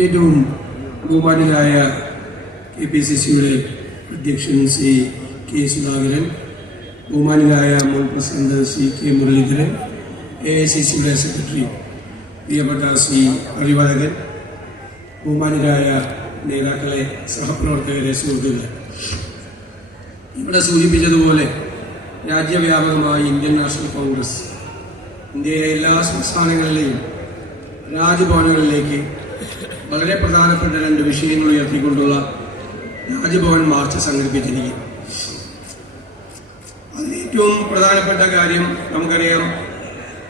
ഏറ്റവും ബഹുമാനിയായ KPCCയുടെ അധ്യക്ഷൻ ശ്രീ K. സുധാകരൻ, ബഹുമാനിയായ മുൻ പ്രസിഡന്റ് ശ്രീ K. മുരളീധരൻ, AICCയുടെ സെക്രട്ടറി പ്രിയപ്പെട്ട ശ്രീ അറിവാലകൻ, ബഹുമാനിയായ നേതാക്കളെ, സഹപ്രവർത്തകരെ, സുഹൃത്തുക്കളെ, ഇവിടെ സൂചിപ്പിച്ചതുപോലെ രാജ്യവ്യാപകമായി ഇന്ത്യൻ നാഷണൽ കോൺഗ്രസ് ഇന്ത്യയിലെ എല്ലാ സംസ്ഥാനങ്ങളിലെയും രാജ്ഭവനുകളിലേക്ക് വളരെ പ്രധാനപ്പെട്ട 2 വിഷയങ്ങൾ ഉയർത്തിക്കൊണ്ടുള്ള രാജ്ഭവൻ മാർച്ച് സംഘടിപ്പിച്ചിരിക്കും. അതിൽ ഏറ്റവും പ്രധാനപ്പെട്ട കാര്യം നമുക്കറിയാം,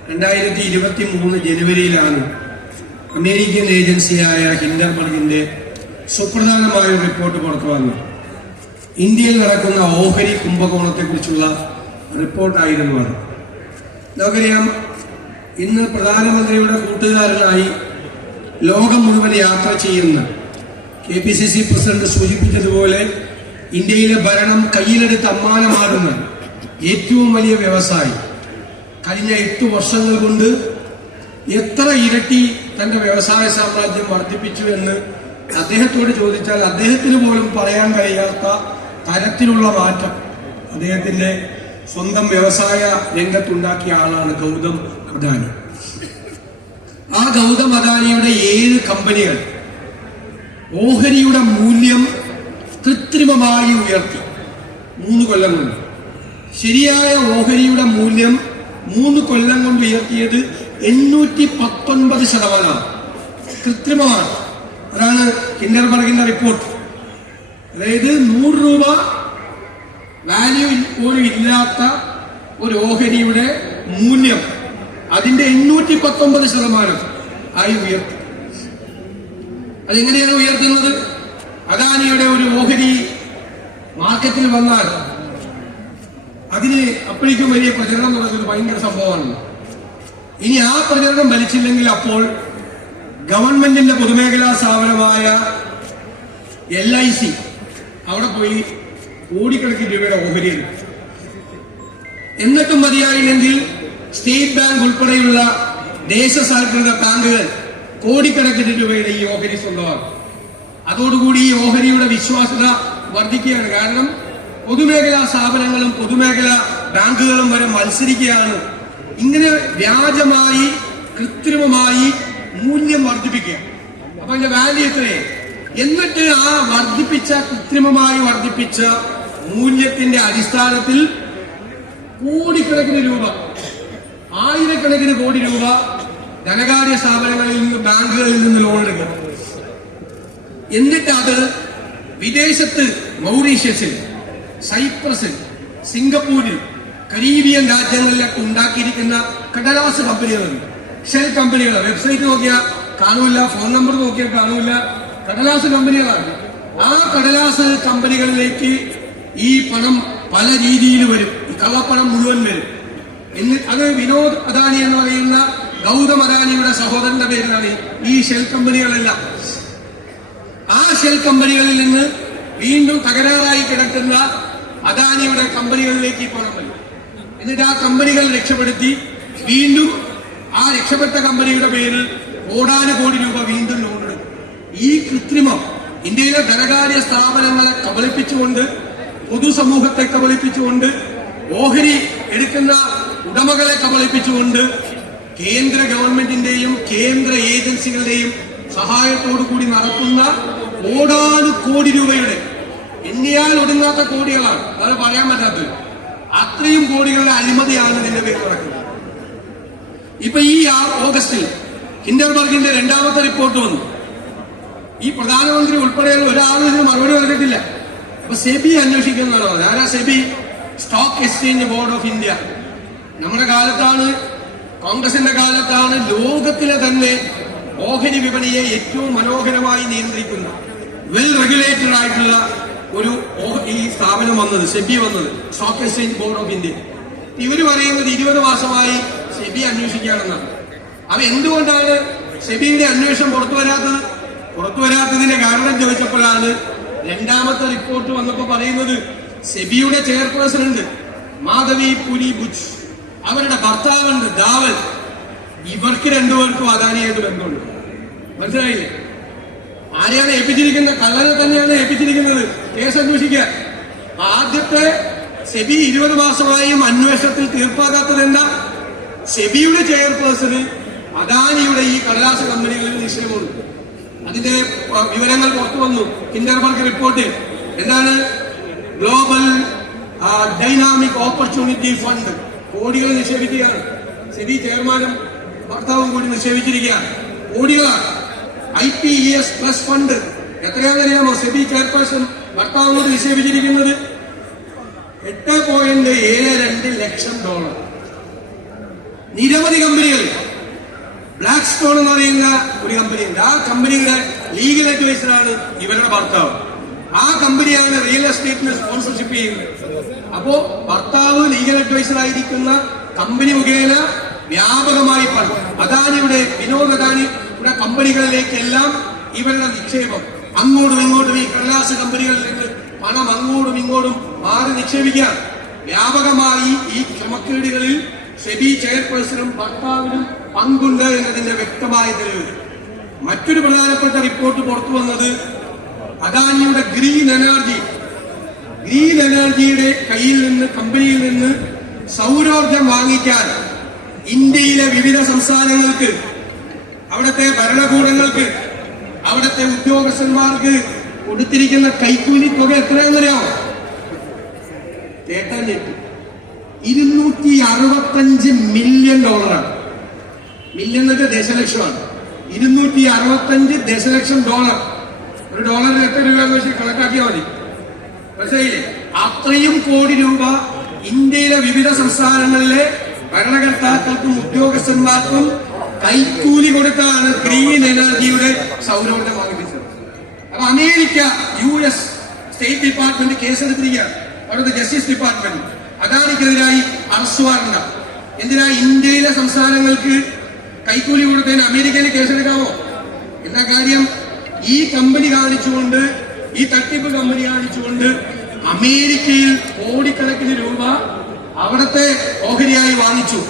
2023 ജനുവരിയിലാണ് അമേരിക്കൻ ഏജൻസിയായ ഹിൻഡർബർഗിന്റെ സുപ്രധാനമായ റിപ്പോർട്ട് പുറത്തു വന്നത്. ഇന്ത്യയിൽ നടക്കുന്ന ഓഹരി കുംഭകോണത്തെക്കുറിച്ചുള്ള റിപ്പോർട്ടായിരുന്നു അത്. നമുക്കറിയാം, ഇന്ന് പ്രധാനമന്ത്രിയുടെ കൂട്ടുകാരനായി ലോകം മുഴുവൻ യാത്ര ചെയ്യുന്ന KPCC പ്രസിഡന്റ് സൂചിപ്പിച്ചതുപോലെ ഇന്ത്യയിലെ ഭരണം കയ്യിലെടുത്ത് അമ്മാനമാടുന്ന ഏറ്റവും വലിയ വ്യവസായി കഴിഞ്ഞ 8 വർഷങ്ങൾ കൊണ്ട് എത്ര ഇരട്ടി തന്റെ വ്യവസായ സാമ്രാജ്യം വർദ്ധിപ്പിച്ചു എന്ന് അദ്ദേഹത്തോട് ചോദിച്ചാൽ അദ്ദേഹത്തിന് പോലും പറയാൻ കഴിയാത്ത തരത്തിലുള്ള മാറ്റം അദ്ദേഹത്തിന്റെ സ്വന്തം വ്യവസായ രംഗത്തുണ്ടാക്കിയ ആളാണ് ഗൗതം അദാനി. ആ ഗൗതം അദാനിയുടെ 7 കമ്പനികൾ ഓഹരിയുടെ മൂല്യം കൃത്രിമമായി ഉയർത്തി 3 കൊല്ലം കൊണ്ട്. ശരിയായ ഓഹരിയുടെ മൂല്യം 3 കൊല്ലം കൊണ്ട് ഉയർത്തിയത് 819%. കൃത്രിമമാണ്. അതാണ് ഹിൻഡർബർഗിന്റെ റിപ്പോർട്ട്. അതായത് 100 രൂപ വാല്യൂ പോലും ഇല്ലാത്ത ഒരു ഓഹരിയുടെ മൂല്യം അതിന്റെ 819% ആയി ഉയർത്തി. അതെങ്ങനെയാണ് ഉയർത്തുന്നത്? അദാനിയുടെ ഒരു ഓഹരി മാർക്കറ്റിൽ വന്നാൽ അതിന് അപ്പോഴേക്കും വലിയ പ്രചരണം നടക്കുന്നത് ഭയങ്കര സംഭവമാണ്. ഇനി ആ പ്രചരണം വലിച്ചില്ലെങ്കിൽ അപ്പോൾ ഗവൺമെന്റിന്റെ പൊതുമേഖലാ സ്ഥാപനമായ LIC അവിടെ പോയി കോടിക്കണക്കിന് രൂപയുടെ ഓഹരി എടുക്കും. എന്നിട്ടും മതിയായില്ലെങ്കിൽ സ്റ്റേറ്റ് ബാങ്ക് ഉൾപ്പെടെയുള്ള ദേശസാൽകൃത ബാങ്കുകൾ കോടിക്കണക്കിന് രൂപയുടെ ഈ ഓഹരി സ്വന്തമാക്കും. അതോടുകൂടി ഈ ഓഹരിയുടെ വിശ്വാസ്യത വർദ്ധിക്കുകയാണ്. കാരണം പൊതുമേഖലാ സ്ഥാപനങ്ങളും പൊതുമേഖലാ ബാങ്കുകളും വരെ മത്സരിക്കുകയാണ്. ഇങ്ങനെ വ്യാജമായി കൃത്രിമമായി മൂല്യം വർദ്ധിപ്പിക്കുക. അപ്പൊ അതിന്റെ വാല്യൂ എത്രയാണ്? എന്നിട്ട് ആ കൃത്രിമമായി വർദ്ധിപ്പിച്ച മൂല്യത്തിന്റെ അടിസ്ഥാനത്തിൽ കോടിക്കണക്കിന് രൂപ, ആയിരക്കണക്കിന് കോടി രൂപ ധനകാര്യ സ്ഥാപനങ്ങളിൽ നിന്ന്, ബാങ്കുകളിൽ നിന്ന് ലോൺ എടുക്കും. എന്നിട്ട് അത് വിദേശത്ത് മൗറീഷ്യസിൽ, സൈപ്രസിൽ, സിംഗപ്പൂരിൽ, കരീബിയൻ രാജ്യങ്ങളിലൊക്കെ ഉണ്ടാക്കിയിരിക്കുന്ന കടലാസ് കമ്പനികളുണ്ട്, ഷെൽ കമ്പനികൾ. വെബ്സൈറ്റ് നോക്കിയാൽ കാണൂല, ഫോൺ നമ്പർ നോക്കിയാൽ കാണൂല, കടലാസ് കമ്പനികളാണ്. ആ കടലാസ് കമ്പനികളിലേക്ക് ഈ പണം പല രീതിയിൽ വരും. ഈ കള്ളപ്പണം മുഴുവൻ വരും. എന്നിട്ട് അത് വിനോദ് അദാനി എന്ന് പറയുന്ന ഗൗതം അദാനിയുടെ സഹോദരന്റെ പേരിലാണ് ഈ ഷെൽ കമ്പനികളെല്ലാം. ആ ഷെൽ കമ്പനികളിൽ നിന്ന് വീണ്ടും തകരാറായി കിടക്കുന്ന അദാനിയുടെ കമ്പനികളിലേക്ക് ഈ പണം വരും. എന്നിട്ട് ആ കമ്പനികൾ രക്ഷപ്പെടുത്തി വീണ്ടും ആ രക്ഷപ്പെട്ട കമ്പനിയുടെ പേരിൽ കോടാനുകോടി രൂപ വീണ്ടും ലോൺ എടുക്കും. ഈ കൃത്രിമം ഇന്ത്യയിലെ ധനകാര്യ സ്ഥാപനങ്ങളെ കബളിപ്പിച്ചുകൊണ്ട്, പൊതുസമൂഹത്തെ കബളിപ്പിച്ചുകൊണ്ട്, ഓഹരി എടുക്കുന്ന ഉടമകളെ കബളിപ്പിച്ചുകൊണ്ട് കേന്ദ്ര ഗവൺമെന്റിന്റെയും കേന്ദ്ര ഏജൻസികളുടെയും സഹായത്തോടു കൂടി നടത്തുന്ന കോടാനുകോടി രൂപയുടെ, എണ്ണിയാൽ ഒടുങ്ങാത്ത കോടികളാണ്, അത് പറയാൻ പറ്റാത്തത്. അത്രയും കോടികളുടെ അഴിമതിയാണ് ഇതിന്റെ പേര് നടക്കുന്നത്. ഇപ്പൊ ഈ ഓഗസ്റ്റിൽ ഹിൻഡർബർഗിന്റെ 2ാമത്തെ റിപ്പോർട്ട് വന്നു. ഈ പ്രധാനമന്ത്രി ഉൾപ്പെടെയുള്ള ഒരാളും ഇതിന് മറുപടി പറഞ്ഞിട്ടില്ല. അപ്പൊ സെബി അന്വേഷിക്കുന്നതാണ് പറഞ്ഞത്. ആരാ SEBI? Stock exchange board of India. നമ്മുടെ കാലത്താണ്, കോൺഗ്രസിന്റെ കാലത്താണ് ലോകത്തിലെ തന്നെ ഓഹരി വിപണിയെ ഏറ്റവും മനോഹരമായി നിയന്ത്രിക്കുന്ന, വെൽ റെഗുലേറ്റഡ് ആയിട്ടുള്ള ഒരു ഈ സ്ഥാപനം വന്നത്, സെബി വന്നത്, stock exchange board of India. ഇവര് പറയുന്നത് 20 മാസമായി സെബി അന്വേഷിക്കുകയാണെന്നാണ്. അത് എന്തുകൊണ്ടാണ് സെബിയുടെ അന്വേഷണം പുറത്തുവരാത്തതിന്റെ കാരണം ചോദിച്ചപ്പോഴാണ് 2ാമത്തെ റിപ്പോർട്ട് വന്നപ്പോൾ പറയുന്നത് സെബിയുടെ ചെയർപേഴ്സൺ മാധവി പുരി ബുച്ച്, അവരുടെ ഭർത്താവുണ്ട് ധാവൽ, ഇവർക്ക് രണ്ടുപേർക്കും അദാനിയായിട്ട് ബന്ധമുണ്ട്. മനസ്സിലായില്ലേ? ആരെയാണ് ഏൽപ്പിച്ചിരിക്കുന്നത്? കള്ളനെ തന്നെയാണ് ഏൽപ്പിച്ചിരിക്കുന്നത് കേസ് അന്വേഷിക്കാൻ. ആദ്യത്തെ സെബി 20 മാസമായും അന്വേഷണത്തിൽ തീർപ്പാക്കാത്തത് എന്താ? സെബിയുടെ ചെയർപേഴ്സണ് അദാനിയുടെ ഈ കടലാസ് കമ്പനികളിൽ നിക്ഷേപമുണ്ട്. അതിന്റെ വിവരങ്ങൾ പുറത്തു വന്നു. ഹിൻഡർബർഗ് റിപ്പോർട്ട് എന്താണ്? ഗ്ലോബൽ ഡൈനാമിക് ഓപ്പർച്യൂണിറ്റി ഫണ്ട് കോടികൾ നിക്ഷേപിക്കുകയാണ്. സെബി ചെയർമാനും ഭർത്താവും കൂടി നിക്ഷേപിച്ചിരിക്കുകയാണ്. കോടികളാണ്. IPES പ്ലസ് ഫണ്ട് എത്രയാണെന്നറിയാമോ? സെബി ചെയർപേഴ്സൺ ഭർത്താവും കൂടി നിക്ഷേപിച്ചിരിക്കുന്നത് $8.72 ലക്ഷം. നിരവധി കമ്പനികൾ. ബ്ലാക്ക് സ്റ്റോൺ എന്ന് പറയുന്ന ഒരു കമ്പനിയുണ്ട്. ആ കമ്പനിയുടെ ലീഗൽ അഡ്വൈസറാണ് ഇവരുടെ ഭർത്താവ്. ആ കമ്പനിയാണ് റിയൽ എസ്റ്റേറ്റിന് സ്പോൺസർഷിപ്പ് ചെയ്യുന്നത്. അപ്പോ ഭർത്താവ് ലീഗൽ അഡ്വൈസർ ആയിരിക്കുന്ന കമ്പനി മുഖേന വ്യാപകമായി പണം അദാനിയുടെ വിനോദ് അദാനിയുടെ കമ്പനികളിലേക്കെല്ലാം ഇവരുടെ നിക്ഷേപം അങ്ങോട്ടും ഇങ്ങോട്ടും ഈ കടലാസ് കമ്പനികളിൽ നിന്ന് പണം അങ്ങോട്ടും ഇങ്ങോട്ടും മാറി നിക്ഷേപിക്കാൻ വ്യാപകമായി ഈ ക്രമക്കേടുകളിൽ സെബി ചെയർപേഴ്സണും ഭർത്താവിനും പങ്കുണ്ട് എന്നതിന്റെ വ്യക്തമായ തെളിവ്. മറ്റൊരു പ്രധാനപ്പെട്ട റിപ്പോർട്ട് പുറത്തു വന്നത് അദാനിയുടെ ഗ്രീൻ എനർജിയുടെ കയ്യിൽ നിന്ന് കമ്പനിയിൽ നിന്ന് സൗരോർജം വാങ്ങിക്കാൻ ഇന്ത്യയിലെ വിവിധ സംസ്ഥാനങ്ങൾക്ക്, അവിടുത്തെ ഭരണകൂടങ്ങൾക്ക്, അവിടുത്തെ ഉദ്യോഗസ്ഥന്മാർക്ക് കൊടുത്തിരിക്കുന്ന കൈക്കൂലി തുക എത്രയാണെന്നറിയാമോ? കേട്ടാൻ $265 മില്യൺ. മില്യൺ എന്നൊക്കെ ദശലക്ഷമാണ്. $265 ദശലക്ഷം. ഒരു ഡോളറിന് എത്ര രൂപയെന്ന് വെച്ച് കണക്കാക്കിയാൽ മതി. മനസ്സിലായില്ലേ? അത്രയും കോടി രൂപ ഇന്ത്യയിലെ വിവിധ സംസ്ഥാനങ്ങളിലെ ഭരണകർത്താക്കൾക്കും ഉദ്യോഗസ്ഥന്മാർക്കും കൈക്കൂലി കൊടുത്താണ് ഗ്രീൻ എനർജിയുടെ സൗരോർജ്ജം വാങ്ങിപ്പിച്ചത്. അപ്പൊ അമേരിക്ക US സ്റ്റേറ്റ് ഡിപ്പാർട്ട്മെന്റ് കേസെടുത്തിരിക്കുകയാണ്. അവിടുത്തെ ജസ്റ്റിസ് ഡിപ്പാർട്ട്മെന്റ് അദാനിക്കെതിരായി അറസ്റ്റ് വാറണ്ട. എന്തിനാ ഇന്ത്യയിലെ സംസ്ഥാനങ്ങൾക്ക് കൈക്കൂലി കൊടുത്തതിന് അമേരിക്കയിൽ കേസെടുക്കാമോ? എന്താ കാര്യം? ഈ കമ്പനി കാണിച്ചുകൊണ്ട്, ഈ തട്ടിപ്പ് കമ്പനി കാണിച്ചുകൊണ്ട് അമേരിക്കയിൽ കോടിക്കണക്കിന് രൂപ അവിടത്തെ ഓഹരിയായി വാങ്ങിച്ചു.